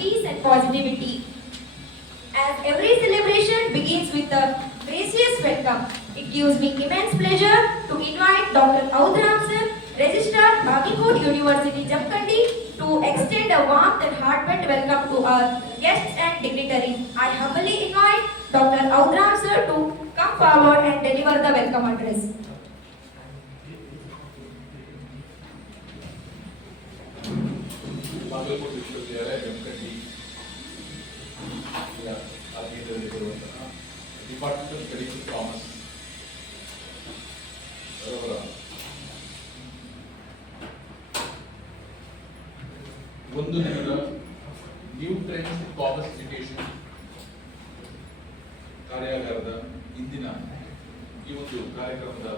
peace and positivity. As every celebration begins with a gracious welcome, it gives me immense pleasure to invite Dr. Audram sir, Registrar, Bagikot University, Jamkhandi, to extend a warm and heartfelt welcome to our guests and dignitaries. I humbly invite Dr. Audram sir to come forward and deliver the welcome address. Bagalkote ವಿಶ್ವವಿದ್ಯಾಲಯ ಜಮಖಂಡಿ ಅಧೀನದಲ್ಲಿರುವಂತಹ department of studies of commerce ಅವರ ಒಂದು ದಿನದ new trends in commerce education ಕಾರ್ಯಾಗಾರದ ಇಂದಿನ ಈ ಒಂದು ಕಾರ್ಯಕ್ರಮದ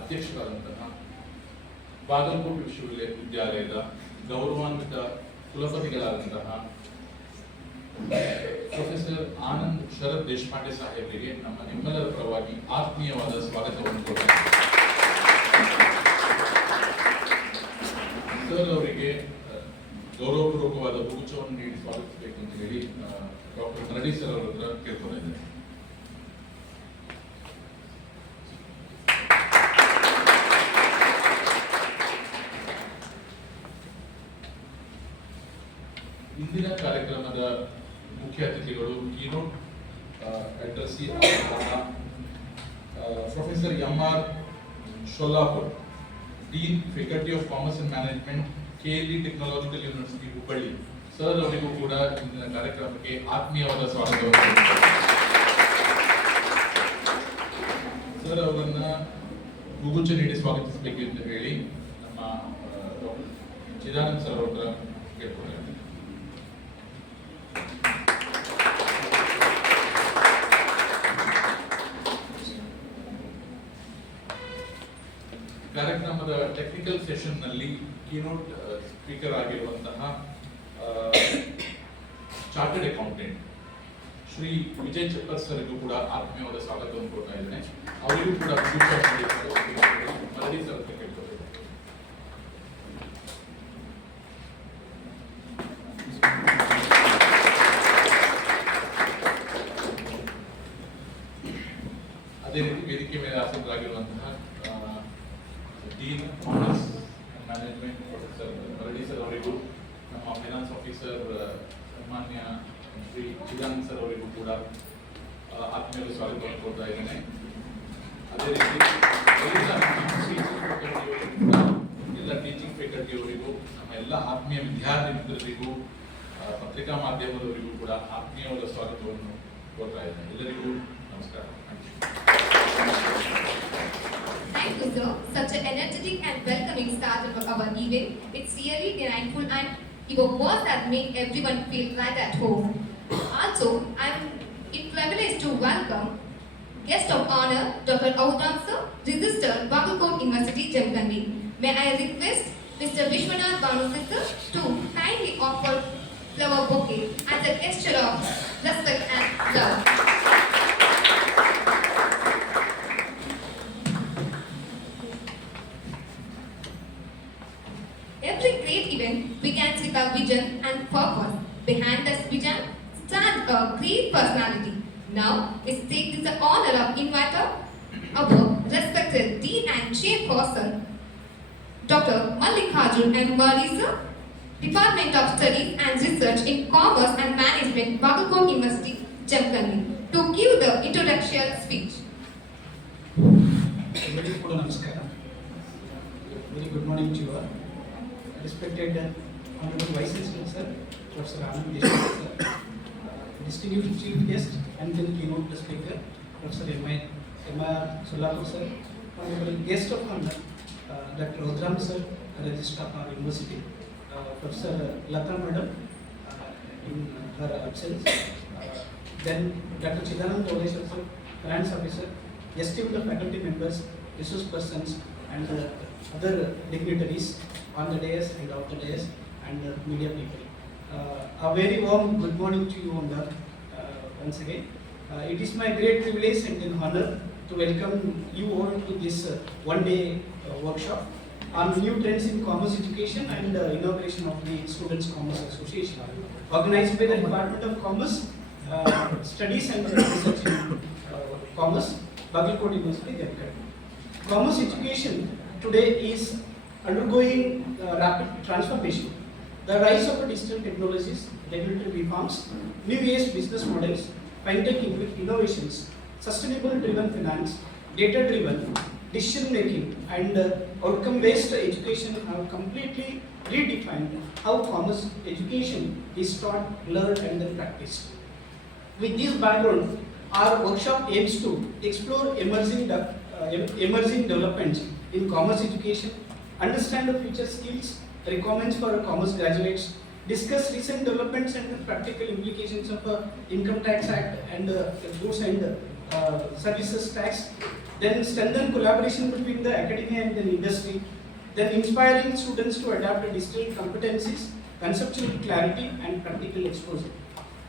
ಅಧ್ಯಕ್ಷರಾದಂತಹ ಬಾಗಲಕೋಟೆ ವಿಶ್ವವಿದ್ಯಾಲಯದ ಗೌರವಾನ್ವಿತ ಕುಲಪತಿಗಳಾದಂತಹ ಪ್ರೊಫೆಸರ್ ಆನಂದ್ ಶರತ್ ದೇಶಪಾಂಡೆ ಸಾಹೇಬರಿಗೆ ನಮ್ಮ ನಿಮ್ಮೆಲ್ಲರ ಪರವಾಗಿ ಆತ್ಮೀಯವಾದ ಸ್ವಾಗತವನ್ನು ಕೊಡ್ತಾರೆ. ಸರ್ ಅವರಿಗೆ ಗೌರವಪೂರ್ವಕವಾದ ಹೂಗುಚ್ಛವನ್ನು ನೀಡಿ ಸ್ವಾಗತಿಸಬೇಕು ಅಂತ ಹೇಳಿ ಡಾಕ್ಟರ್ ಕರಡಿ ಸರ್ ಅವರ ಹತ್ರ ಕೇಳ್ಕೊಂಡಿದ್ದೇನೆ. ಇಂದಿನ ಕಾರ್ಯಕ್ರಮದ ಮುಖ್ಯ ಅತಿಥಿಗಳು keynote address professor M R. Sholapur, dean faculty of commerce and management, KLE technological university Hubballi. Sir ಅವರಿಗೂ ಕೂಡ ಇಂದಿನ ಕಾರ್ಯಕ್ರಮಕ್ಕೆ ಆತ್ಮೀಯವಾದ ಸ್ವಾಗತವನ್ನು. ಸರ್ ಅವರನ್ನ ಹೂಗುಚ್ಛ ನೀಡಿ ಸ್ವಾಗತಿಸಬೇಕು ಅಂತ ಹೇಳಿ ನಮ್ಮ ಡಾಕ್ಟರ್ ಚಿದಾನಂದ್ ಸರ್ ಅವರ ಕೇಳ್ಕೊಂಡಿದ್ದಾರೆ. ಕಾರ್ಯಕ್ರಮದ ಟೆಕ್ನಿಕಲ್ ಸೆಷನ್ ನಲ್ಲಿ ಕೀನೋಟ್ ಸ್ಪೀಕರ್ ಆಗಿರುವಂತಹ ಚಾರ್ಟರ್ಡ್ ಅಕೌಂಟೆಂಟ್ ಶ್ರೀ ವಿಜಯ್ ಚಪ್ಪರ್ ಸರ್ಗೂ ಕೂಡ ಆತ್ಮೀಯವಾದ ಸ್ವಾಗತವನ್ನು ಕೊಡ್ತಾ ಇದ್ದೇನೆ. ಅವರಿಗೂ ಕೂಡ ಮರಳಿ ಸರ್ ಕೇಳ್ಕೊಬೇಕು. ಅದೇ ರೀತಿ ವೇದಿಕೆ ಮೇಲೆ ಆಸಕ್ತರಾಗಿರುವಂತಹ ಡೀನ್ ಕಾಮರ್ಸ್ ಮ್ಯಾನೇಜ್ಮೆಂಟ್ ಪ್ರೊಫೆಸರ್ ಮರಡಿ ಸರ್ ಅವರಿಗೂ, ನಮ್ಮ ಫೈನಾನ್ಸ್ ಆಫೀಸರ್ ಸನ್ಮಾನ್ಯ ಶ್ರೀ ಚಿದಾನಂದ್ ಸರ್ ಅವರಿಗೂ ಕೂಡ ಆತ್ಮೀಯ ಸ್ವಾಗತವನ್ನು ಕೊಡ್ತಾ ಇದ್ದೇನೆ. ಅದೇ ರೀತಿ ಎಲ್ಲ ಟೀಚಿಂಗ್ ಫ್ಯಾಕಲ್ಟಿ ಅವರಿಗೂ, ನಮ್ಮ ಎಲ್ಲ ಆತ್ಮೀಯ ವಿದ್ಯಾರ್ಥಿ ಮಿತ್ರರಿಗೂ, ಪತ್ರಿಕಾ ಮಾಧ್ಯಮದವರಿಗೂ ಕೂಡ ಆತ್ಮೀಯವಾದ ಸ್ವಾಗತವನ್ನು ಕೊಡ್ತಾ ಇದ್ದೇನೆ. ಎಲ್ಲರಿಗೂ ನಮಸ್ಕಾರ. Thank you, sir. Such an energetic and welcoming start of our event. It's really delightful and your words that make everyone feel right at home. Also, I'm privileged to welcome guest of honor, Dr. Audram sir, Register, Bagakot University, Jamkhandi. May I request Mr. Vishwanath Banu sir to kindly offer flower bouquet as a gesture of respect and love. Every great event begins with a vision and purpose. Behind this vision stands a great personality. Now, let's take this honor of inviter our respected Dean and Chairperson, Dr. Mallikarjun M. Murray, sir, Department of Studies and Research in Commerce and Management, Bagakot University, Jamkhandi, to give the introductory speech. Everybody, namaskar. Very good morning to you all. Respected Honorable Vice Chancellor Sir, Professor Anand Deshpande Sir, distinguished Chief Guest and then keynote speaker, Professor M.R. Sholappur Sir, Honorable Guest of Honor, Dr. Audram Sir, Registrar of our University, Professor Lata Madam in her absence, then Dr. Chidanand Doleshwar Sir, Finance Officer, esteemed faculty members, resource persons and other dignitaries on the dais and off the dais and media people. A very warm good morning to you all once again. It is my great privilege and an honor to welcome you all to this one-day workshop on new trends in commerce education and inauguration of the Students' Commerce Association. organized by the Department of Commerce, Studies and Research in Commerce, Bagalkot University, Jamkand. Commerce education today is undergoing rapid transformation. The rise of digital technologies, regulatory reforms, new age business models, fintech innovations, sustainable driven finance, data driven decision making, and outcome based education have completely redefined how commerce education is taught, learned, and then practiced. With this background, our workshop aims to explore emerging developments in commerce education, understand the future skills, requirements for commerce graduates, discuss recent developments and the practical implications of Income Tax Act and Goods and Services Tax, then strengthen collaboration between the academia and the industry, then inspiring students to adapt digital competencies, conceptual clarity, and practical exposure.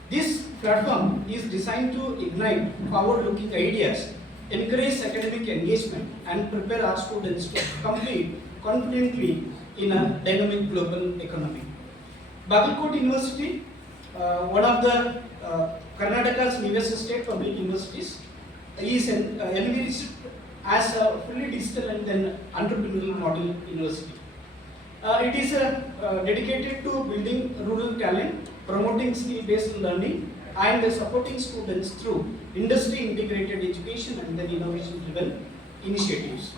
This platform is designed to ignite forward-looking ideas, encourage academic engagement, and prepare our students to compete confidently in a dynamic global economy. Bagalkot University, one of the Karnataka's newest state public universities, is envisaged as a fully digital and then entrepreneurial model university. It is dedicated to building rural talent, promoting skill-based learning, and supporting students through industry-integrated education and then innovation-driven initiatives.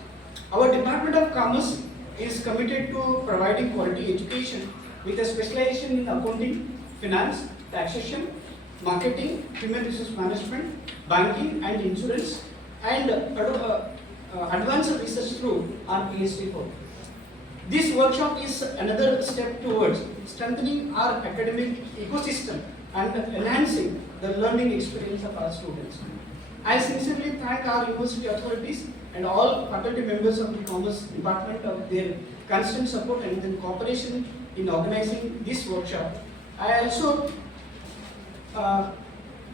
Our Department of Commerce is committed to providing quality education with a specialization in accounting, finance, taxation, marketing, human resource management, banking and insurance, and advanced research through our PhD program. This workshop is another step towards strengthening our academic ecosystem and enhancing the learning experience of our students. I sincerely thank our university authorities and all faculty members of the Commerce Department of their constant support and then cooperation in organizing this workshop. I also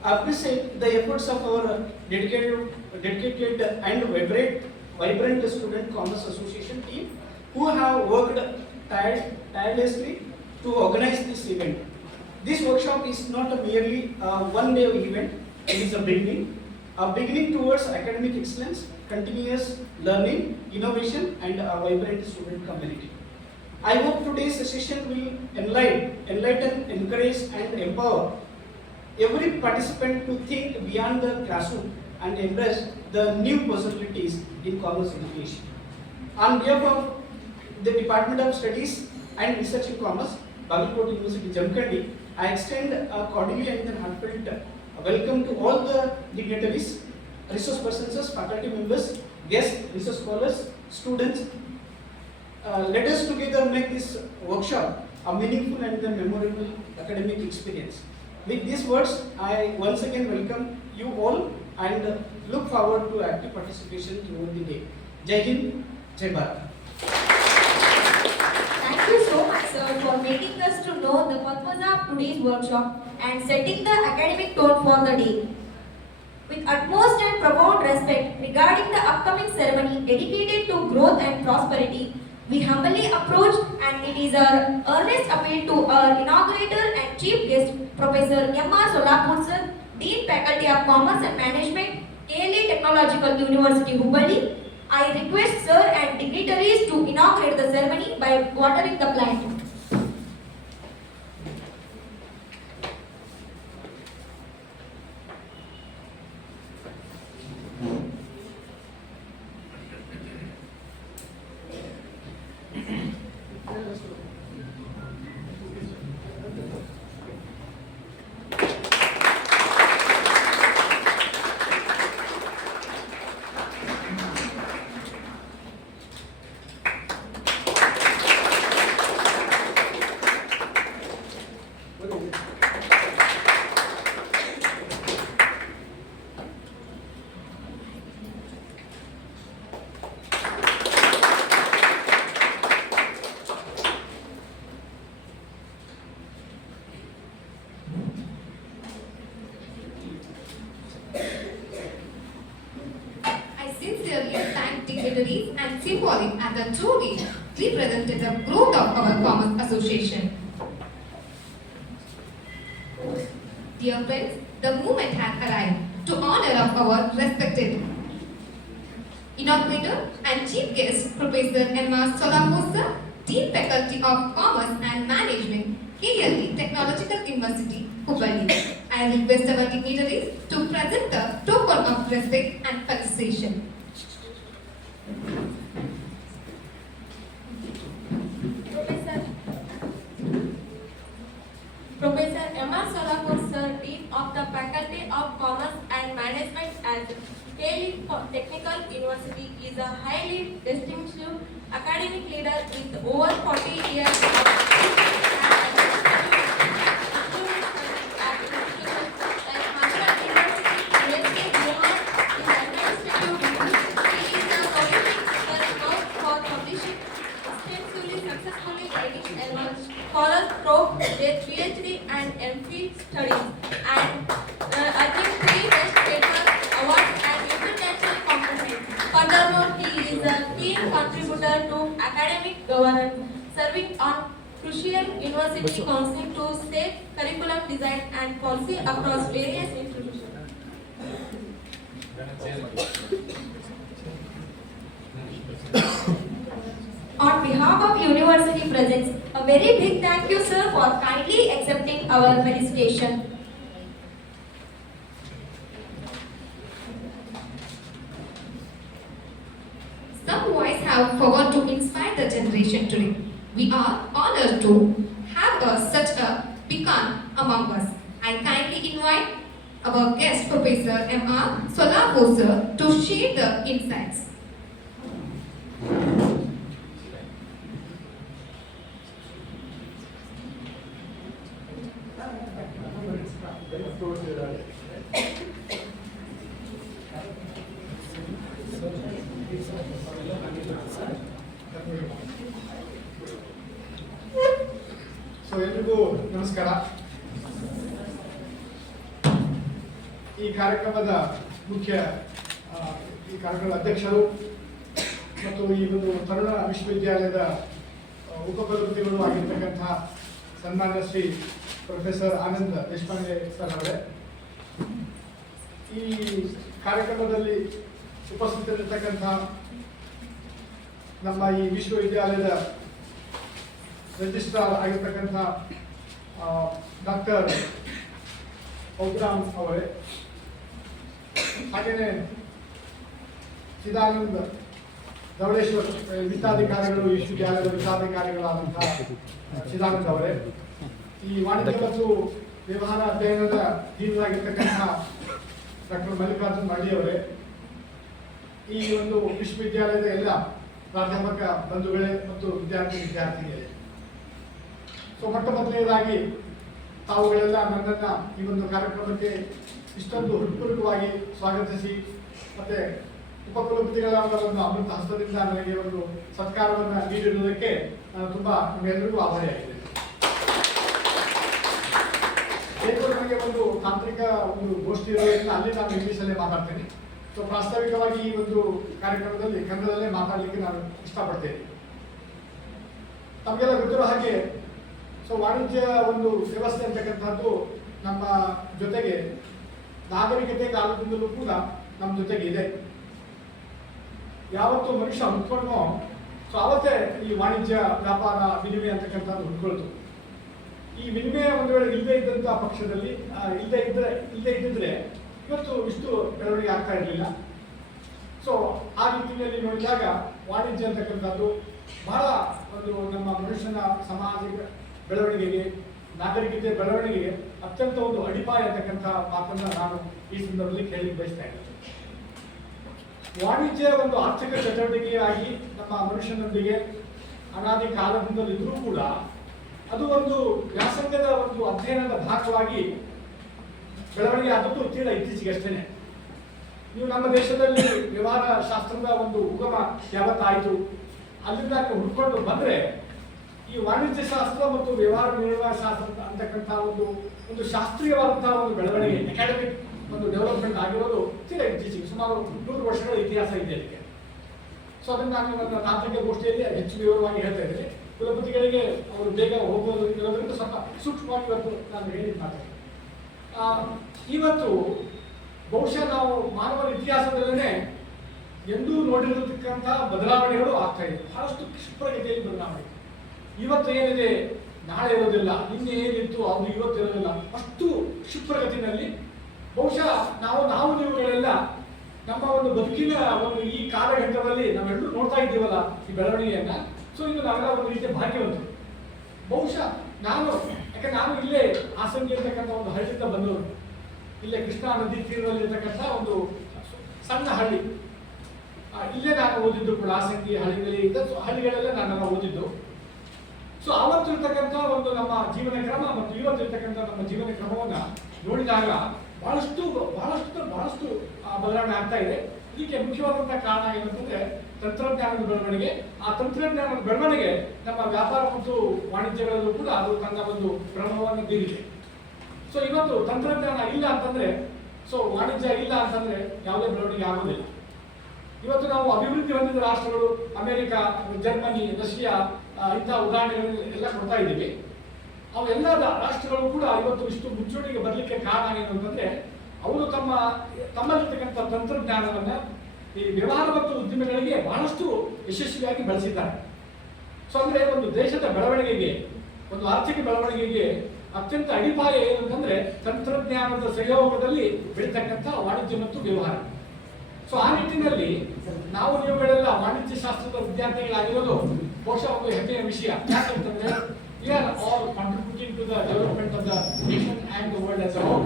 appreciate the efforts of our dedicated and vibrant Student Commerce Association team who have worked tirelessly to organize this event. This workshop is not merely a one-day event, it is a beginning towards academic excellence, continuous learning, innovation, and a vibrant student community. I hope today's session will enlighten, encourage, and empower every participant to think beyond the classroom and embrace the new possibilities in commerce education. On behalf of the Department of Studies and Research in Commerce, Bagalkot University, Jamkandi, I extend a cordial and heartfelt welcome to all the dignitaries, resource persons, faculty members, guests, research scholars, students. Let us together make this workshop a meaningful and memorable academic experience. With these words, I once again welcome you all and look forward to active participation throughout the day. Jai Hind, Jai Bharat. Thank you so much, sir, for making us to know the purpose of today's workshop and setting the academic tone for the day. With utmost and profound respect regarding the upcoming ceremony dedicated to growth and prosperity, we humbly approach, and it is our earnest appeal to our inaugurator and chief guest, Professor M.R. Solapur sir, Dean Faculty of Commerce and Management, KLA Technological University, Hubballi. I request sir and dignitaries to inaugurate the ceremony by watering the plant. And symbolic and the truly representative growth of our Commerce Association. Dear friends, the moment has arrived to honor of our respected inaugurator and chief guest, Professor Emma Solamosa, Dean Faculty of Commerce and Management, KLE Technological University, Hubballi. I request our dignitaries to present the token of respect and felicitation. Professor Emma Solamosa, Dean of the Faculty of Commerce and Management at KLE Technical University, is a highly distinguished academic leader with over 40 years of scholars through their PhD and MPhil studies and achieved 3 best paper awards and international competitions. Furthermore, he is a key contributor to academic governance, serving on crucial university council to shape curriculum design and policy across various institutions. On behalf of University Presents, a very big thank you, sir, for kindly accepting our felicitation. Some voices have power to inspire the generation today. We are honored to have such a beacon among us. I kindly invite our guest, Professor Emma Solamosa, to share the insights. So ಎಲ್ರಿಗೂ ನಮಸ್ಕಾರ. ಈ ಕಾರ್ಯಕ್ರಮದ ಅಧ್ಯಕ್ಷರು ಮತ್ತು ಈ ಒಂದು ತರುಣ ವಿಶ್ವವಿದ್ಯಾಲಯದ ಉಪಕುಲಪತಿಗಳು ಆಗಿರ್ತಕ್ಕಂತಹ ಸನ್ಮಾನ್ಯ ಶ್ರೀ ಪ್ರೊಫೆಸರ್ ಆನಂದ್ ದೇಶಪಾಂಡೆ ಸರ್ ಅವರೇ, ಈ ಕಾರ್ಯಕ್ರಮದಲ್ಲಿ ಉಪಸ್ಥಿತರಿರ್ತಕ್ಕಂತಹ ನಮ್ಮ ಈ ವಿಶ್ವವಿದ್ಯಾಲಯದ ರಿಜಿಸ್ಟ್ರಾರ್ ಆಗಿರ್ತಕ್ಕಂಥ ಡಾಕ್ಟರ್ ಔಗ್ರಾಮ್ ಅವರೇ, ಹಾಗೆಯೇ ಚಿದಾನಂದ ಧವಳೇಶ್ವರ್ ವಿತ್ತಾಧಿಕಾರಿಗಳು, ವಿಶ್ವವಿದ್ಯಾಲಯದ ವಿತ್ತಾಧಿಕಾರಿಗಳಾದಂತಹ ಚಿದಾನಂದ್ ಅವರೇ, ಈ ವಾಣಿಜ್ಯ ಮತ್ತು ವ್ಯವಹಾರ ಅಧ್ಯಯನದ ಡೀನರಾಗಿರ್ತಕ್ಕಂಥ ಡಾಕ್ಟರ್ ಮಲ್ಲಿಕಾರ್ಜುನ್ ಮಳ್ಳಿ ಅವರೇ, ಈ ಒಂದು ವಿಶ್ವವಿದ್ಯಾಲಯದ ಎಲ್ಲ ಪ್ರಾಧ್ಯಾಪಕ ಬಂಧುಗಳೇ ಮತ್ತು ವಿದ್ಯಾರ್ಥಿನಿಯರೇ, ಸೊ ಮೊಟ್ಟ ಮೊದಲನೇದಾಗಿ ತಾವುಗಳೆಲ್ಲ ನನ್ನನ್ನು ಈ ಒಂದು ಕಾರ್ಯಕ್ರಮಕ್ಕೆ ಇಷ್ಟೊಂದು ಹೃತ್ಪೂರ್ವಕವಾಗಿ ಸ್ವಾಗತಿಸಿ ಮತ್ತೆ ಉಪಕುಲಪತಿಗಳ ಒಂದು ಅಮೃತ ಹಸ್ತದಿಂದ ನನಗೆ ಒಂದು ಸತ್ಕಾರವನ್ನು ನೀಡಿರುವುದಕ್ಕೆ ನಾನು ತುಂಬಾ ನಿಮ್ಮೆಲ್ಲರಿಗೂ ಆಭಾರಿಯಾಗಿದ್ದೇನೆ. ಏಕೋ ನನಗೆ ಒಂದು ತಾಂತ್ರಿಕ ಒಂದು ಗೋಷ್ಠಿ ಇರೋದ್ರಿಂದ ಅಲ್ಲಿ ನಾನು ಇಂಗ್ಲೀಷಲ್ಲೇ ಮಾತಾಡ್ತೇನೆ. ಸೊ ಪ್ರಾಸ್ತಾವಿಕವಾಗಿ ಈ ಒಂದು ಕಾರ್ಯಕ್ರಮದಲ್ಲಿ ಕನ್ನಡದಲ್ಲೇ ಮಾತಾಡಲಿಕ್ಕೆ ನಾನು ಇಷ್ಟಪಡ್ತೇನೆ. ತಮಗೆಲ್ಲ ಗೊತ್ತಿರೋ ಹಾಗೆ ಸೊ ವಾಣಿಜ್ಯ ಒಂದು ವ್ಯವಸ್ಥೆ ಅಂತಕ್ಕಂಥದ್ದು ನಮ್ಮ ಜೊತೆಗೆ ನಾಗರಿಕತೆ ಕಾಲದಿಂದಲೂ ಕೂಡ ನಮ್ಮ ಜೊತೆಗೆ ಇದೆ. ಯಾವತ್ತು ಮನುಷ್ಯ ಹುಟ್ಕೊಂಡ್ನೋ ಸೊ ಅವತ್ತೇ ಈ ವಾಣಿಜ್ಯ ವ್ಯಾಪಾರ ವಿನಿಮಯ ಅಂತಕ್ಕಂಥದ್ದು ಹುಟ್ಕೊಳ್ತು. ಈ ವಿನಿಮಯ ಒಂದು ವೇಳೆ ಇಲ್ಲದೆ ಇದ್ದಂಥ ಪಕ್ಷದಲ್ಲಿ ಇಲ್ಲದೆ ಇದ್ದಿದ್ರೆ ಇವತ್ತು ಇಷ್ಟು ಬೆಳವಣಿಗೆ ಆಗ್ತಾ ಇರಲಿಲ್ಲ. ಸೊ ಆ ನಿಟ್ಟಿನಲ್ಲಿ ನೋಡಿದಾಗ ವಾಣಿಜ್ಯ ಅಂತಕ್ಕಂಥದ್ದು ಬಹಳ ಒಂದು ನಮ್ಮ ಮನುಷ್ಯನ ಸಾಮಾಜಿಕ ಬೆಳವಣಿಗೆಗೆ, ನಾಗರಿಕತೆ ಬೆಳವಣಿಗೆಗೆ ಅತ್ಯಂತ ಒಂದು ಅಡಿಪಾಯ ಅಂತಕ್ಕಂಥ ಮಾತನ್ನ ನಾನು ಈ ಸಂದರ್ಭದಲ್ಲಿ ಕೇಳಿ ಬಯಸ್ತಾ ಇದ್ದೇನೆ. ವಾಣಿಜ್ಯ ಒಂದು ಆರ್ಥಿಕ ಚಟುವಟಿಕೆಯಾಗಿ ನಮ್ಮ ಮನುಷ್ಯನೊಂದಿಗೆ ಅನಾದಿ ಕಾಲದಿಂದಲೂ ಇದ್ರೂ ಕೂಡ ಅದು ಒಂದು ವ್ಯಾಸಂಗದ ಒಂದು ಅಧ್ಯಯನದ ಭಾಗವಾಗಿ ಬೆಳವಣಿಗೆ ಆದದ್ದು ತೀರಾ ಇತ್ತೀಚೆಗೆ ಅಷ್ಟೇನೆ. ನೀವು ನಮ್ಮ ದೇಶದಲ್ಲಿ ವ್ಯವಹಾರ ಶಾಸ್ತ್ರದ ಒಂದು ಉಗಮ ಯಾವತ್ತಾಯಿತು ಅಲ್ಲಿಂದ ಹುಡ್ಕೊಂಡು ಬಂದ್ರೆ ಈ ವಾಣಿಜ್ಯ ಶಾಸ್ತ್ರ ಮತ್ತು ವ್ಯವಹಾರ ನಿರ್ವಹಣಾ ಶಾಸ್ತ್ರ ಅಂತಕ್ಕಂಥ ಒಂದು ಶಾಸ್ತ್ರೀಯವಾದಂತಹ ಒಂದು ಬೆಳವಣಿಗೆ, ಅಕಾಡೆಮಿಕ್ ಒಂದು ಡೆವಲಪ್ಮೆಂಟ್ ಆಗಿರೋದು ತೀರಾ ಇತ್ತೀಚೆಗೆ, ಸುಮಾರು 100 ವರ್ಷಗಳ ಇತಿಹಾಸ ಇದೆ ಅದಕ್ಕೆ. ಸೊ ಅದನ್ನು ನಾನು ನನ್ನ ತಾಂತ್ರಿಕ ಗೋಷ್ಠಿಯಲ್ಲಿ ಹೆಚ್ಚು ವಿವರವಾಗಿ ಹೇಳ್ತಾ ಇದ್ದೀನಿ. ಕುಲಪತಿಗಳಿಗೆ ಅವರು ಬೇಗ ಹೋಗೋದು ಇರೋದ್ರಿಂದ ಸ್ವಲ್ಪ ಸೂಕ್ಷ್ಮವಾಗಿ ಇವತ್ತು ನಾನು ಹೇಳಿ ಮಾತಾಡ್ತೀನಿ. ಇವತ್ತು ಬಹುಶಃ ನಾವು ಮಾನವನ ಇತಿಹಾಸದಲ್ಲೇ ಎಂದೂ ನೋಡಿರತಕ್ಕಂಥ ಬದಲಾವಣೆಗಳು ಆಗ್ತಾ ಇದೆ. ಬಹಳಷ್ಟು ಕ್ಷಿಪ್ರಗತಿಯಲ್ಲಿ ಬದಲಾವಣೆ. ಇವತ್ತು ಏನಿದೆ ನಾಳೆ ಇರೋದಿಲ್ಲ, ನಿನ್ನೆ ಏನಿತ್ತು ಅದು ಇವತ್ತು ಇರೋದಿಲ್ಲ, ಅಷ್ಟು ಕ್ಷಿಪ್ರಗತಿನಲ್ಲಿ ಬಹುಶಃ ನಾವು ನೀವುಗಳೆಲ್ಲ ನಮ್ಮ ಒಂದು ಬದುಕಿನ ಒಂದು ಈ ಕಾಲಘಟ್ಟದಲ್ಲಿ ನಾವೆಲ್ಲರೂ ನೋಡ್ತಾ ಇದ್ದೀವಲ್ಲ ಈ ಬೆಳವಣಿಗೆಯನ್ನ. ಸೊ ಇದು ನಾವೆಲ್ಲ ಒಂದು ರೀತಿಯ ಭಾಗ್ಯವಂತರು. ಬಹುಶಃ ಯಾಕಂದ್ರೆ ನಾನು ಇಲ್ಲೇ ಹಾಸನ್ಗೆ ಇರ್ತಕ್ಕಂಥ ಒಂದು ಹಳ್ಳಿಯಿಂದ ಬಂದವರು. ಇಲ್ಲೇ ಕೃಷ್ಣಾ ನದಿ ತೀರದಲ್ಲಿ ಇರ್ತಕ್ಕಂಥ ಒಂದು ಸಣ್ಣ ಹಳ್ಳಿ. ಇಲ್ಲೇ ನಾನು ಓದಿದ್ದು ಕೂಡ ಹಾಸಂಗಿ ಹಳ್ಳಿಗಳಲ್ಲಿ ಹಳ್ಳಿಗಳೆಲ್ಲ ನಾನು ಓದಿದ್ದು. ಸೊ ಆವತ್ತು ಇರ್ತಕ್ಕಂಥ ಒಂದು ನಮ್ಮ ಜೀವನ ಕ್ರಮ ಮತ್ತು ಇವತ್ತು ಇರ್ತಕ್ಕಂಥ ನಮ್ಮ ಜೀವನ ಕ್ರಮವನ್ನ ನೋಡಿದಾಗ ಬಹಳಷ್ಟು ಬದಲಾವಣೆ ಆಗ್ತಾ ಇದೆ. ಇದಕ್ಕೆ ಮುಖ್ಯವಾದಂತಹ ಕಾರಣ ಏನಂತಂದ್ರೆ ತಂತ್ರಜ್ಞಾನದ ಬೆಳವಣಿಗೆ. ಆ ತಂತ್ರಜ್ಞಾನದ ಬೆಳವಣಿಗೆ ನಮ್ಮ ವ್ಯಾಪಾರ ಮತ್ತು ವಾಣಿಜ್ಯಗಳಲ್ಲೂ ಕೂಡ ಅದು ತನ್ನ ಒಂದು ಪ್ರಭಾವವನ್ನು ಬೀರಿದೆ. ಸೊ ಇವತ್ತು ತಂತ್ರಜ್ಞಾನ ಇಲ್ಲ ಅಂತಂದ್ರೆ, ಸೊ ವಾಣಿಜ್ಯ ಇಲ್ಲ ಅಂತಂದ್ರೆ ಯಾವುದೇ ಬೆಳವಣಿಗೆ ಆಗೋದಿಲ್ಲ. ಇವತ್ತು ನಾವು ಅಭಿವೃದ್ಧಿ ಹೊಂದಿದ ರಾಷ್ಟ್ರಗಳು ಅಮೆರಿಕ, ಜರ್ಮನಿ, ರಷ್ಯಾ ಇಂತಹ ಉದಾಹರಣೆಗಳನ್ನು ಎಲ್ಲ ಕೊಡ್ತಾ ಇದ್ದೀವಿ. ಅವೆಲ್ಲ ರಾಷ್ಟ್ರಗಳು ಕೂಡ ಇವತ್ತು ಇಷ್ಟು ಮುಂಚೂಣಿಗೆ ಬರಲಿಕ್ಕೆ ಕಾರಣ ಏನು ಅಂತಂದ್ರೆ ಅವರು ತಮ್ಮಲ್ಲಿರ್ತಕ್ಕಂಥ ತಂತ್ರಜ್ಞಾನವನ್ನ ಈ ವ್ಯವಹಾರ ಮತ್ತು ಉದ್ದಿಮೆಗಳಿಗೆ ಬಹಳಷ್ಟು ಯಶಸ್ವಿಯಾಗಿ ಬಳಸಿದ್ದಾರೆ. ಸೊ ಅಂದ್ರೆ ಒಂದು ದೇಶದ ಬೆಳವಣಿಗೆಗೆ, ಒಂದು ಆರ್ಥಿಕ ಬೆಳವಣಿಗೆಗೆ ಅತ್ಯಂತ ಅಡಿಪಾಯ ಏನು ಅಂತಂದ್ರೆ ತಂತ್ರಜ್ಞಾನದ ಸಹಯೋಗದಲ್ಲಿ ಬೆಳೀತಕ್ಕಂಥ ವಾಣಿಜ್ಯ ಮತ್ತು ವ್ಯವಹಾರ. ಸೊ ಆ ನಿಟ್ಟಿನಲ್ಲಿ ನೀವುಗಳೆಲ್ಲ ವಾಣಿಜ್ಯ ಶಾಸ್ತ್ರದ ವಿದ್ಯಾರ್ಥಿಗಳಾಗಿರೋದು ಬಹುಶಃ ಒಂದು ಹೆಮ್ಮೆಯ ವಿಷಯ. ಯಾಕಂತಂದ್ರೆ we are all contributing to the development of the nation and the world as a whole.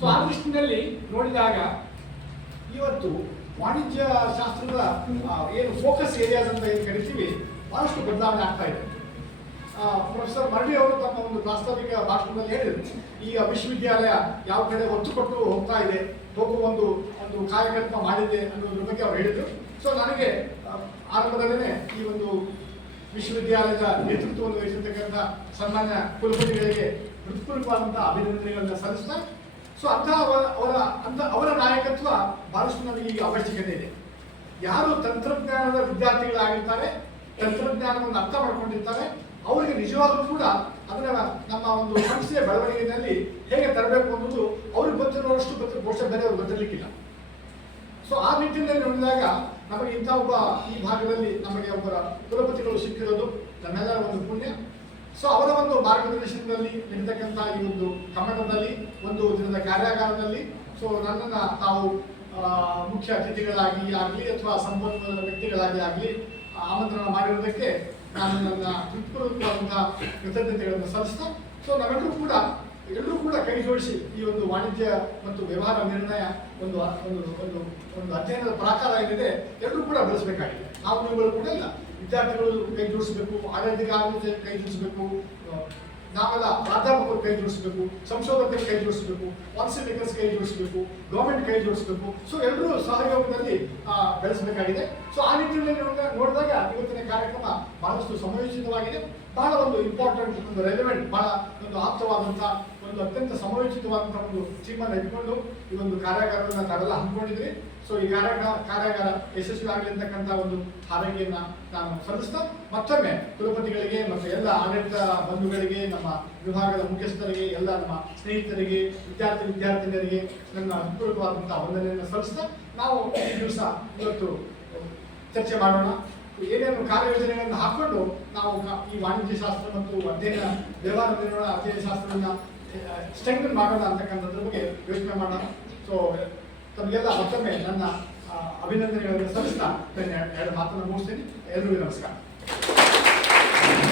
So ಆ ದೃಷ್ಟಿನಲ್ಲಿ ನೋಡಿದಾಗ ಇವತ್ತು ವಾಣಿಜ್ಯ ಶಾಸ್ತ್ರದ ಏನು ಫೋಕಸ್ ಏರಿಯಾಸ್ ಅಂತ ಏನು ಕರಿತೀವಿ ಬಹಳಷ್ಟು ಬದಲಾವಣೆ ಆಗ್ತಾ ಇದೆ. ಪ್ರೊಫೆಸರ್ ಮರಡಿ ಅವರು ತಮ್ಮ ಒಂದು ಪ್ರಾಸ್ತಾವಿಕ ಭಾಷಣದಲ್ಲಿ ಹೇಳಿದರು, ಈಗ ವಿಶ್ವವಿದ್ಯಾಲಯ ಯಾವ ಕಡೆ ಒತ್ತು ಕೊಟ್ಟು ಹೋಗ್ತಾ ಇದೆ, ಒಂದು ಕಾರ್ಯಕಲ್ಪ ಮಾಡಿದೆ ಅನ್ನೋದ್ರ ಬಗ್ಗೆ ಅವ್ರು ಹೇಳಿದರು. ಸೊ ನನಗೆ ಆರಂಭದಲ್ಲೇ ಈ ಒಂದು ವಿಶ್ವವಿದ್ಯಾಲಯದ ನೇತೃತ್ವವನ್ನು ವಹಿಸಿರ್ತಕ್ಕಂಥ ಸನ್ಮಾನ್ಯ ಕುಲಪತಿಗಳಿಗೆ ಹೃತ್ಪೂರ್ವಕವಾದಂತಹ ಅಭಿನಂದನೆಗಳನ್ನು ಸಲ್ಲಿಸ್ತಾ, ಸೊ ಅವರ ನಾಯಕತ್ವ ಬಹಳಷ್ಟು ನಮಗೆ ಈಗ ಅವಶ್ಯಕತೆ ಇದೆ. ಯಾರು ತಂತ್ರಜ್ಞಾನದ ವಿದ್ಯಾರ್ಥಿಗಳಾಗಿರ್ತಾರೆ, ತಂತ್ರಜ್ಞಾನವನ್ನು ಅರ್ಥ ಮಾಡ್ಕೊಂಡಿರ್ತಾರೆ, ಅವರಿಗೆ ನಿಜವಾಗ್ಲೂ ಕೂಡ ಅದನ್ನ ನಮ್ಮ ಒಂದು ಸಂಸ್ಥೆಯ ಬೆಳವಣಿಗೆಯಲ್ಲಿ ಹೇಗೆ ತರಬೇಕು ಅನ್ನೋದು ಅವ್ರಿಗೆ ಗೊತ್ತಿರುವಷ್ಟು ಬಹುಶಃ ಬೇರೆಯವ್ರಿಗೆ ಗೊತ್ತಿರಲಿಕ್ಕಿಲ್ಲ. ಸೊ ಆ ನಿಟ್ಟಿನಲ್ಲಿ ನೋಡಿದಾಗ ನಮಗೆ ಇಂಥ ಈ ಭಾಗದಲ್ಲಿ ನಮಗೆ ಒಬ್ಬರ ಕುಲಪತಿಗಳು ಸಿಕ್ಕಿರೋದು ನಮ್ಮೆಲ್ಲರ ಒಂದು ಪುಣ್ಯ. ಸೊ ಅವರ ಒಂದು ಮಾರ್ಗದರ್ಶನದಲ್ಲಿ ನಡೀತಕ್ಕಂಥ ಈ ಒಂದು ಕಮ್ಮಟದಲ್ಲಿ ಒಂದು ದಿನದ ಕಾರ್ಯಾಗಾರದಲ್ಲಿ ಸೊ ನನ್ನನ್ನು ತಾವು ಮುಖ್ಯ ಅತಿಥಿಗಳಾಗಿ ಆಗಲಿ ಅಥವಾ ಸಂಪನ್ಮೂಲ ವ್ಯಕ್ತಿಗಳಾಗಿ ಆಗಲಿ ಆಮಂತ್ರಣ ಮಾಡಿರೋದಕ್ಕೆ ನಾನು ನನ್ನ ಹೃತ್ಪೂರ್ವಕವಾದಂತಹ ಕೃತಜ್ಞತೆಗಳನ್ನು ಸಲ್ಲಿಸ್ತಾ, ಸೊ ಎಲ್ಲರೂ ಕೂಡ ಕೈ ಜೋಡಿಸಿ ಈ ಒಂದು ವಾಣಿಜ್ಯ ಮತ್ತು ವ್ಯವಹಾರ ನಿರ್ಣಯ ಒಂದು ಅಧ್ಯಯನದ ಪ್ರಾಕಾರ ಏನಿದೆ ಎಲ್ಲರೂ ಕೂಡ ಬೆಳೆಸಬೇಕಾಗಿದೆ. ನೀವುಗಳು ಕೂಡ ಇಲ್ಲ, ವಿದ್ಯಾರ್ಥಿಗಳು ಕೈ ಜೋಡಿಸಬೇಕು, ಆಡಳಿತಗಾರರು ಕೈ ಜೋಡಿಸಬೇಕು, ನಾವೆಲ್ಲ ಪ್ರಾಧ್ಯಾಪಕರು ಕೈ ಜೋಡಿಸಬೇಕು, ಸಂಶೋಧಕರು ಕೈ ಜೋಡಿಸಬೇಕು, ಪಾಲಿಸಿ ಮೇಕರ್ಸ್ ಕೈ ಜೋಡಿಸಬೇಕು, ಗವರ್ಮೆಂಟ್ ಕೈ ಜೋಡಿಸಬೇಕು. ಸೊ ಎಲ್ಲರೂ ಸಹಯೋಗದಲ್ಲಿ ಬೆಳೆಸಬೇಕಾಗಿದೆ. ಸೊ ಆ ನಿಟ್ಟಿನಲ್ಲಿ ನೋಡಿದಾಗ ಇವತ್ತಿನ ಕಾರ್ಯಕ್ರಮ ಬಹಳಷ್ಟು ಸಮಯೋಚಿತವಾಗಿದೆ. ಬಹಳ ಒಂದು ಇಂಪಾರ್ಟೆಂಟ್, ಒಂದು ರೆಲೆವೆಂಟ್, ಬಹಳ ಒಂದು ಆಪ್ತವಾದಂಥ, ಒಂದು ಅತ್ಯಂತ ಸಮಯೋಚಿತವಾದಂಥ ಒಂದು ಥೀಮನ್ನು ಇಟ್ಕೊಂಡು ಈ ಒಂದು ಕಾರ್ಯಾಗಾರವನ್ನು ತಾವೆಲ್ಲ ಹಮ್ಮಿಕೊಂಡಿದ್ರಿ. ಸೊ ಈ ಕಾರ್ಯಾಗಾರ ಯಶಸ್ವಿ ಆಗಲಿ ಅಂತಕ್ಕಂಥ ಒಂದು ಹಾರೈಕೆಯನ್ನ ನಾನು ಸಲ್ಲಿಸ್ತಾ, ಮತ್ತೊಮ್ಮೆ ಕುಲಪತಿಗಳಿಗೆ ಮತ್ತು ಎಲ್ಲ ಆಡಳಿತ ಬಂಧುಗಳಿಗೆ, ನಮ್ಮ ವಿಭಾಗದ ಮುಖ್ಯಸ್ಥರಿಗೆ, ಎಲ್ಲ ನಮ್ಮ ಸ್ನೇಹಿತರಿಗೆ, ವಿದ್ಯಾರ್ಥಿನಿಯರಿಗೆ ನನ್ನ ಹೃತ್ಪೂರ್ವಕವಾದಂತಹ ವಂದನೆಯನ್ನು ಸಲ್ಲಿಸ್ತಾ, ನಾವು ಇವತ್ತು ಚರ್ಚೆ ಮಾಡೋಣ. ಏನೇನು ಕಾರ್ಯಯೋಜನೆಗಳನ್ನು ಹಾಕೊಂಡು ನಾವು ಈ ವಾಣಿಜ್ಯ ಶಾಸ್ತ್ರ ಮತ್ತು ವ್ಯವಹಾರ ನಿರ್ವಹಣಾ ಅಧ್ಯಯನ ಶಾಸ್ತ್ರವನ್ನು ಸ್ಟ್ರೆಂಥನ್ ಮಾಡೋಣ ಅಂತಕ್ಕಂಥದ್ರ ಬಗ್ಗೆ ಯೋಚನೆ ಮಾಡೋಣ. ಸೊ ತಮಗೆಲ್ಲ ಮತ್ತೊಮ್ಮೆ ನನ್ನ ಅಭಿನಂದನೆಗಳನ್ನು ಸಲ್ಲಿಸ್ತಾ ಎರಡು ಮಾತನ್ನು ಮುಗಿಸ್ತೀನಿ. ಎಲ್ಲರಿಗೂ ನಮಸ್ಕಾರ.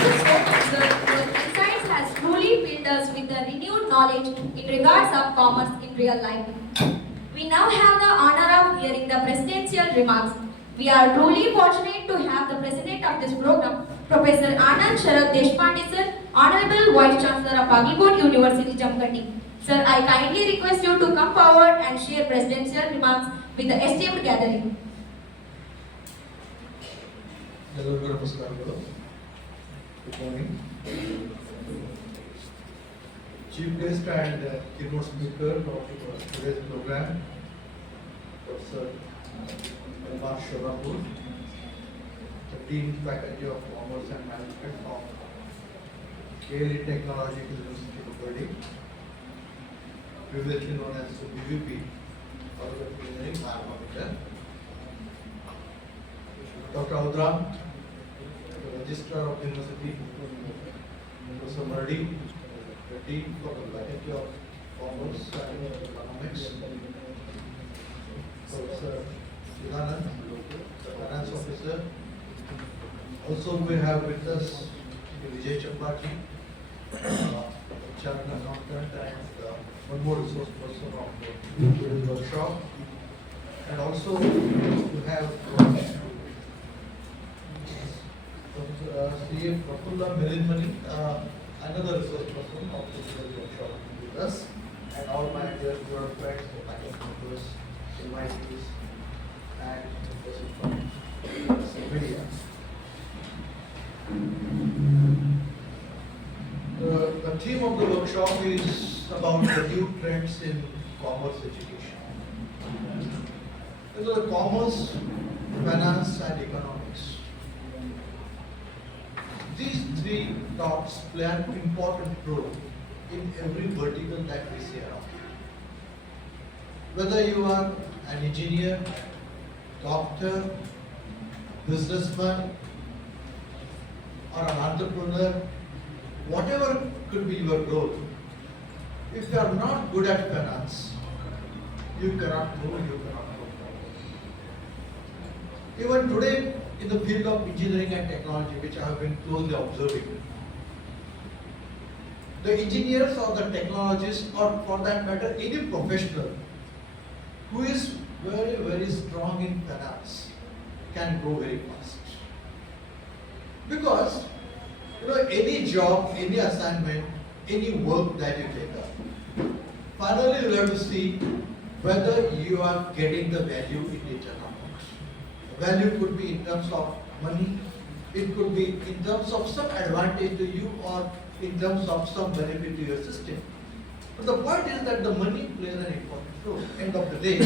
The science has truly filled us with the renewed knowledge in regards of commerce in real life. We now have the honor of hearing the presidential remarks. We are truly fortunate to have the president of this program, Professor Anand Sharad Deshpande sir, Honorable Vice Chancellor of Bagalkot University, Jamkhandi. Sir, I kindly request you to come forward and share presidential remarks with the esteemed gathering. ಎಲ್ಲರಿಗೂ ನಮಸ್ಕಾರಗಳು. Good morning. Chief guest and keynote speaker of today's program, Professor Elmar Shorapur, the Dean Faculty of Commerce and Management of KLE Technological University, Hubballi. previously known as BVP, Bharat Engineering Mathematics. Dr. Audram, the Registrar of the University, Professor Murdy, the Dean for the Faculty of Commerce and Economics, Professor Sivanand, the Finance Officer. Also we have with us Vijay Champaji, Chartered Accountant, and one more resource person of today's workshop. And also we have CA Prafulla Melinmani, another resource person of today's workshop with us, and all my dear friends, the faculty members, invitees, and the person from media. The theme of the workshop is about the new trends in commerce education. The commerce, finance and economics. These three dots play an important role in every vertical that we see around. Whether you are an engineer, doctor, businessman, or an entrepreneur, whatever could be your role, if you are not good at finance, you cannot move, you cannot go forward. Even today, in the field of engineering and technology, which I have been closely observing, the engineers or the technologists, or for that matter, any professional who is very, very strong in finance can grow very fast. Because any job, any assignment, any work that you take up, finally you have to see whether you are getting the value in it or not. Value could be in terms of money, it could be in terms of some advantage to you, or in terms of some benefit to your system. But the point is that the money plays an important role. End of the day,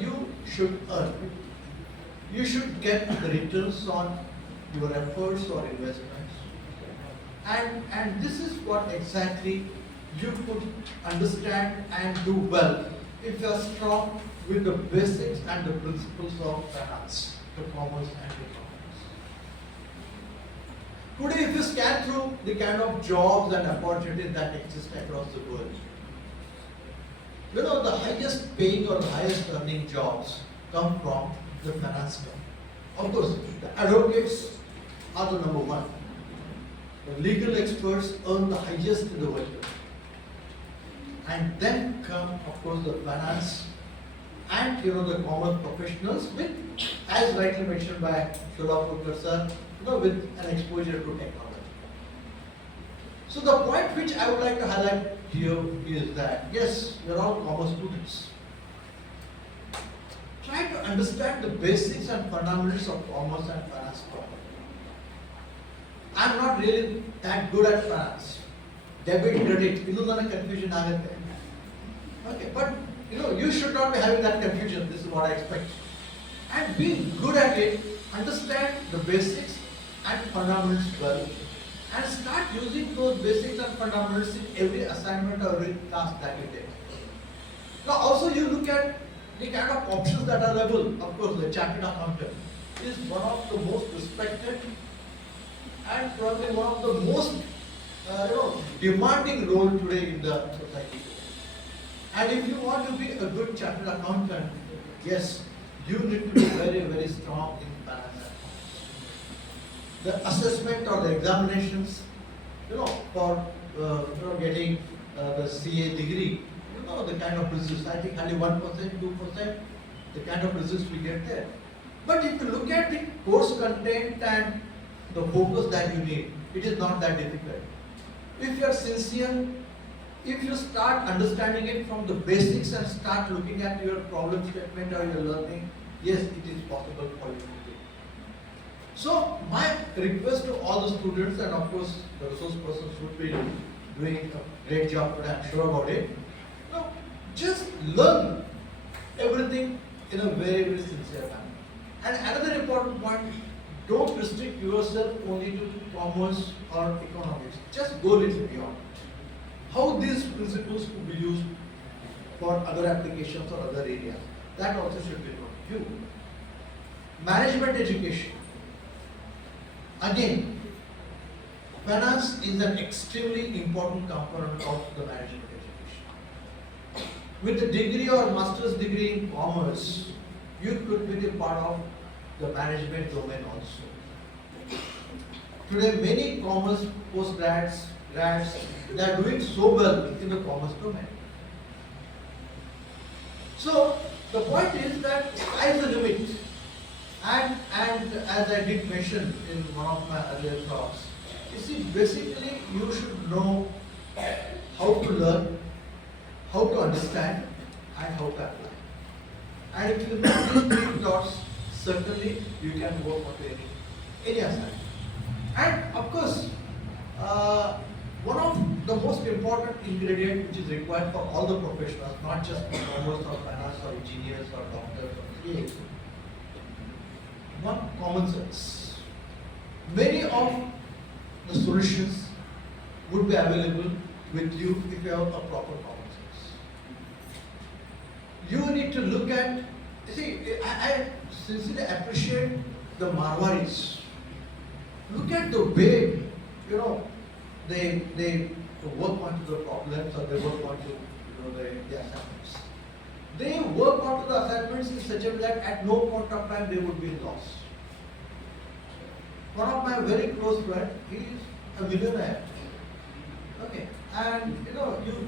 you should earn. You should get the returns on your efforts or investments. And this is what exactly you could understand and do well if you are strong with the basics and the principles of finance, the commerce and economics. Today, if you scan through the kind of jobs and opportunities that exist across the world, the highest paying or the highest earning jobs come from the finance sector. Of course, the advocates are the number one. The legal experts earn the highest in the world. And then come, of course, the finance and the commerce professionals with, as rightly mentioned by Sholapurkar sir, with an exposure to technology. So the point which I would like to highlight here is that, yes, we are all commerce students. Try to understand the basics and fundamentals of commerce and finance properly. I am not really that good at finance. Debit, credit, confusion. Okay, but you should not be having that confusion. This is what I expect. And be good at it, understand the basics and fundamentals well, and start using those basics and fundamentals in every assignment or every task that you take. Now also you look at the kind of options that are available. Of course, the chartered accountant is one of the most respected and probably one of the most demanding role today in the society. And if you want to be a good chartered accountant, yes, you need to be very, very strong in finance. The assessment or the examinations, for getting the CA degree, the kind of results, I think only 1%, 2%, the kind of results we get there. But if you look at the course content and the focus that you need, it is not that difficult. If you are sincere, if you start understanding it from the basics and start looking at your problem statement or your learning, yes, it is possible for you to do. So my request to all the students, and of course the resource persons would be doing a great job today, I'm sure about it. Just learn everything in a very, very sincere manner. And another important point, don't restrict yourself only to commerce or economics. Just go a little beyond. how these principles could be used for other applications or other areas. That also should be known to you. Management education. Again, finance is an extremely important component of the management education. With a degree or master's degree in commerce, you could be the part of the management domain also. Today, many commerce postgrads, grads, they are doing so well in the commerce domain. So, the point is that sky is the limit. And as I did mention in one of my earlier talks, you see, basically you should know how to learn, how to understand, and how to apply. And if you know these three dots, certainly you can work on any assignment. And of course, one of the most important ingredient which is required for all the professionals, not just for commerce or finance or engineers or doctors or CAs, one, common sense. Many of the solutions would be available with you if you have a proper common sense. You need to look at, see, I sincerely appreciate the Marwaris. Look at the way, they work onto the problems or they work onto the assignments. They work onto the assignments in such a way that at no point of time they would be lost. One of my very close friends, he is a millionaire. Okay, and you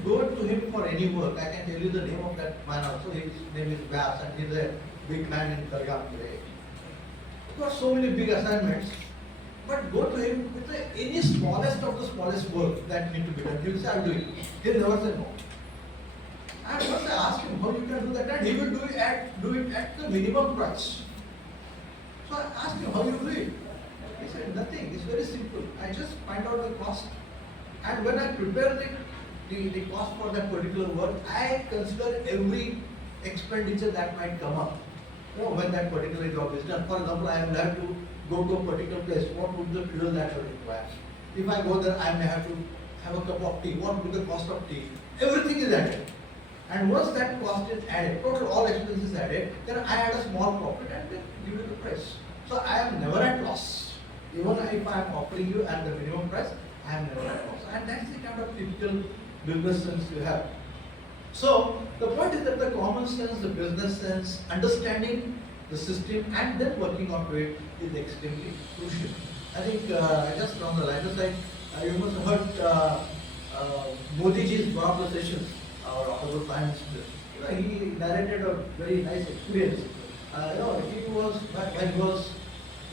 go to him for any work. I can tell you the name of that man also. His name is Bass, and he's a big man in Kargam today. He's got so many big assignments. But go to him with any smallest of the smallest work that need to be done. He will say, I'll do it. He'll never say no. And once I ask him how you can do that, and he will do it at the minimum price. So I asked him how you do it. He said, nothing. It's very simple. I just find out the cost. And when I prepare the cost for that particular work, I consider every expenditure that might come up. When that particular job is done. For example, I will have to go to a particular place, what would the fuel that will require? If I go there, I may have to have a cup of tea. What would the cost of tea? Everything is added. And once that cost is added, total all expenses added, then I add a small profit and then give you the price. So I am never at loss. Even if I am offering you at the minimum price, I am never at loss. And that's the kind of typical business sense you have. So the point is that the common sense, the business sense, understanding the system and then working on it is extremely crucial. I think just from the lighter side, you must have heard Modi ji's one of the sessions, our Honorable Prime Minister. He narrated a very nice experience. He was, when he was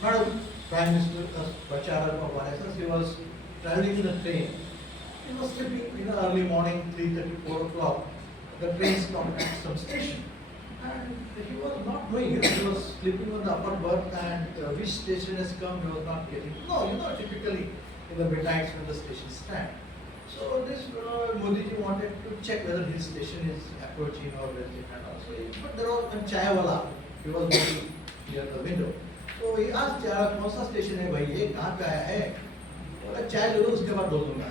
not a Prime Minister, Pracharak or whatever, he was traveling in a train. He was sleeping early morning, 3:30, 4 o'clock. The train stopped at some station. And he was not knowing, he was sleeping on the upper berth and which station has come, he was not getting. No, typically in the midnights when the stations stand. So this Modi ji wanted to check whether his station is approaching or waiting and also. But there was one chai wala, he was waiting near the window. So he asked chai, कौन सा station है भाई ये कहाँ पे आया है? बोला चाय ले लो उसके बाद बोल दूँगा.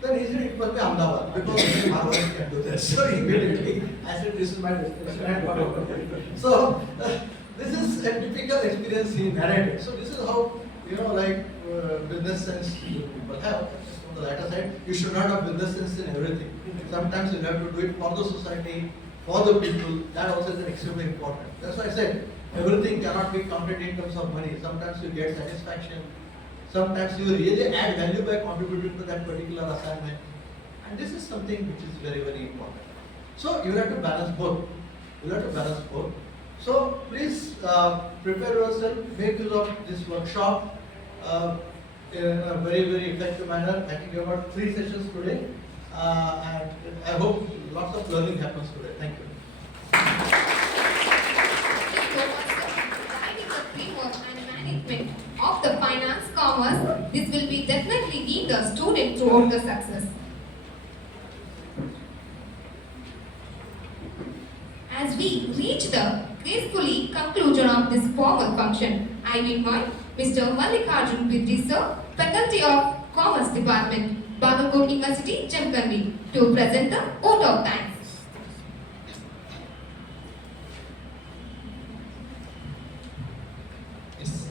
Then he said it must be Ahmedabad because Marwari can do this. So immediately I said this is my destination. So this is a typical experience he narrated. So this is how business sense people have. On the latter side, you should not have business sense in everything. Sometimes you have to do it for the society, for the people. That also is extremely important. That's why I said everything cannot be counted in terms of money. Sometimes you get satisfaction. Sometimes you really add value by contributing to that particular assignment. And this is something which is very, very important. So you have to balance both. So please prepare yourself, make use of this workshop in a very, very effective manner. I think you have got 3 sessions today. And I hope lots of learning happens today. Thank you. Management of the finance commerce, this will be definitely lead the student toward the success. As we reach the gracefully conclusion of this formal function, I invite Mr. Mallikarjun Bidri sir, Faculty of Commerce Department, Bagalkot University, Jamkhandi, to present the vote of thanks. Yes.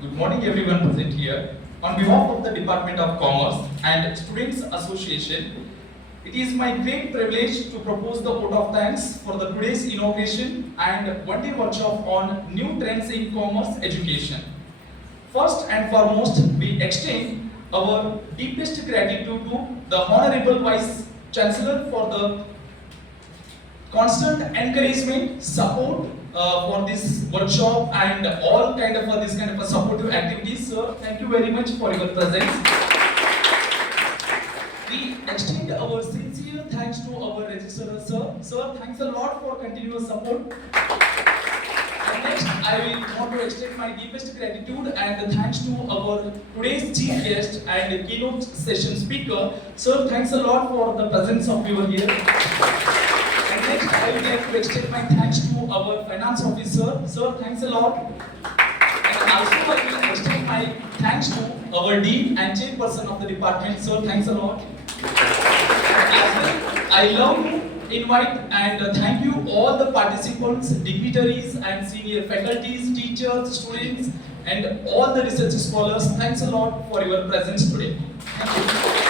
Good morning everyone present here. On behalf of the Department of Commerce and Students Association, it is my great privilege to propose the vote of thanks for the today's inauguration and one-day workshop on new trends in commerce education. First and foremost, we extend our deepest gratitude to the Honorable Vice Chancellor for the constant encouragement, support for this workshop and all kind of this kind of supportive activities. Sir, thank you very much for your presence. We extend our sincere thanks to our registrar, sir. Sir, thanks a lot for continuous support. And next, I will want to extend my deepest gratitude and thanks to our today's chief guest and keynote session speaker. Sir, thanks a lot for the presence of you here. And next, I would like to extend my thanks to our finance officer. Sir, thanks a lot. And also, I will extend my thanks to our dean and chairperson of the department. Sir, thanks a lot. As well, I love to invite and thank you all the participants, dignitaries and senior faculties, teachers, students and all the research scholars. Thanks a lot for your presence today. Thank you.